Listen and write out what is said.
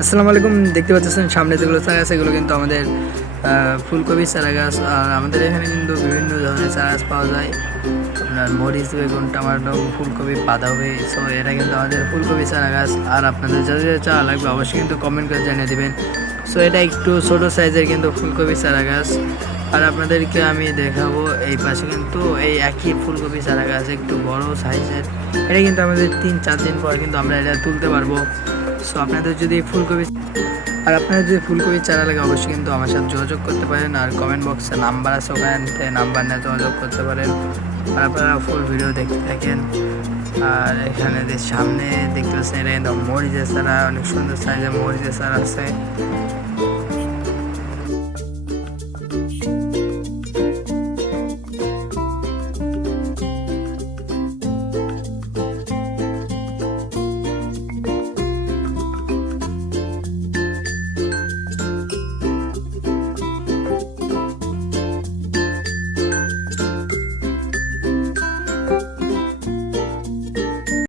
আসসালামু আলাইকুম। দেখতে পাচ্ছেন সামনে যেগুলো চারা গাছ এগুলো কিন্তু আমাদের ফুলকপির চারা গাছ। আর আমাদের এখানে কিন্তু বিভিন্ন ধরনের চারা গাছ পাওয়া যায়। আপনার মরিচ, বেগুন, টমেটো, ফুলকপি, বাঁধাকপি, সো এটা কিন্তু আমাদের ফুলকপি চারা গাছ। আর আপনাদের যাদের চারা লাগবে অবশ্যই কিন্তু কমেন্ট করে জানিয়ে দেবেন। সো এটা একটু ছোটো সাইজের কিন্তু ফুলকপি চারা গাছ। আর আপনাদেরকে আমি দেখাবো এই পাশে কিন্তু এই একই ফুলকপি চারা গাছ একটু বড় সাইজের। এটা কিন্তু আমাদের 3-4 দিন পর কিন্তু আমরা এটা তুলতে পারবো। সো আপনাদের যদি ফুলকপির চারা লাগে অবশ্যই কিন্তু আমার সাথে যোগাযোগ করতে পারেন। আর কমেন্ট বক্সে নাম্বার আছে, ওখান থেকে নাম্বার নিয়ে যোগাযোগ করতে পারেন। আর আপনারা ফুল ভিডিও দেখতে থাকেন। আর এখানে সামনে দেখতে পাচ্ছেন এটা কিন্তু মরিচের চারা, অনেক সুন্দর সাইজের মরিচের চারা আছে।